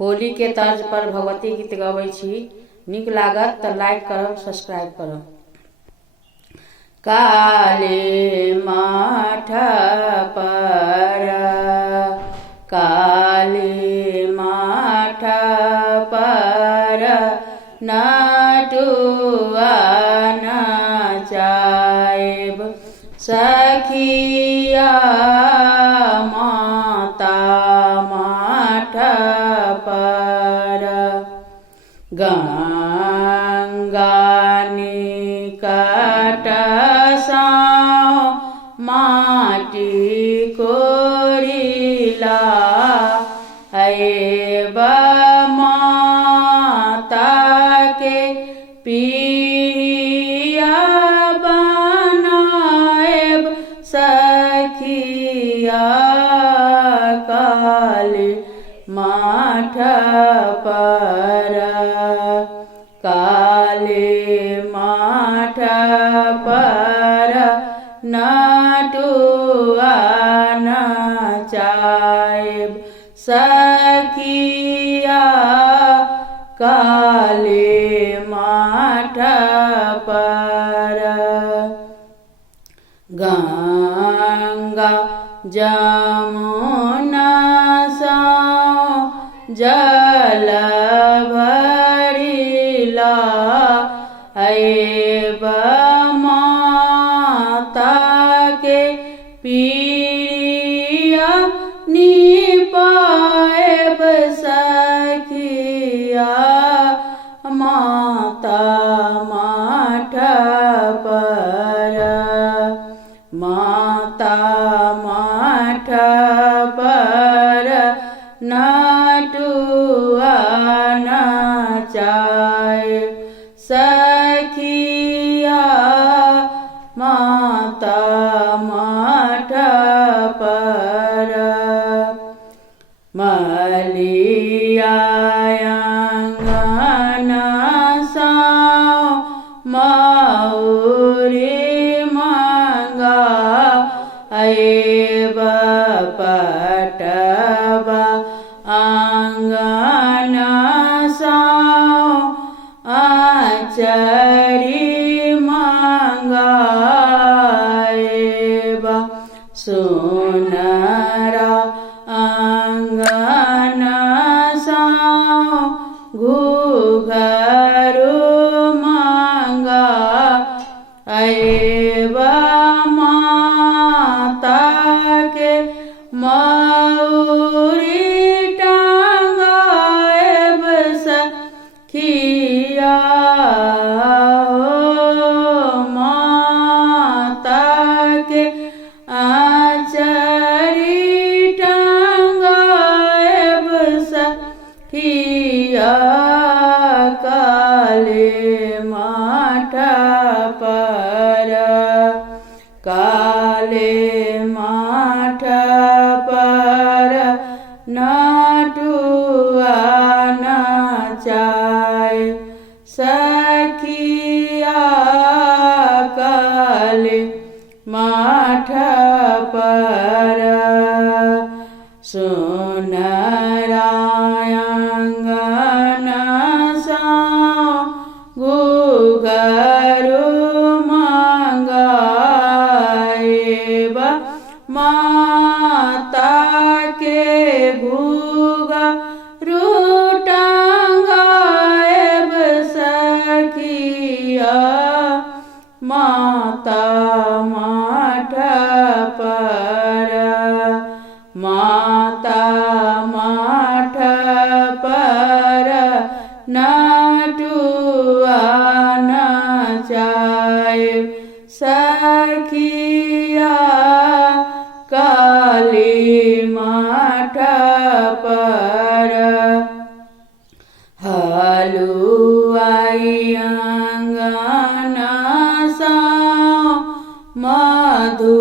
होली के तर्ज पर भगवती गीत गबै छी। नीक लागत तऽ लाइक करब, सब्सक्राइब करब। काली माठ पर, काली माठ पर नटुआ नचाएब सखिया माता माठ पर। गंगा निकट सँ माटी कोरिला आएब माता के पिया बनाएब सखिया काली माठ पर। काली माठ पर नटुआ नचाएब सखिया काली माठ पर। गंगा जमुना सँ जल भरिला आएब माता के पिया निपाएब सखिया माता माठ पर। माता माठ पर नटुआ नचाएब सखिया माता माठ पर। मलिया अंगन सँ मौरी मंगा आएब पटवा आंगन सँ आचरी मंगाएब। सोनरा आंगन सँ घुघरू मंगा आएब माता के मौरी टांगाएब सखिया माता के आचरी टांगाएब सखिया काली माठ पर। काली माठ पर नटुआ नचाएब सखिया काली माठ पर। सोनरा आंगन सँ घुघरू मंगाएब माता के घुघरू टांगाएब सखिया माता माठ पर। माता माठ पर नटुआ नचाएब सखिया काली माठ पर। हलुआई अंगन सँ मधु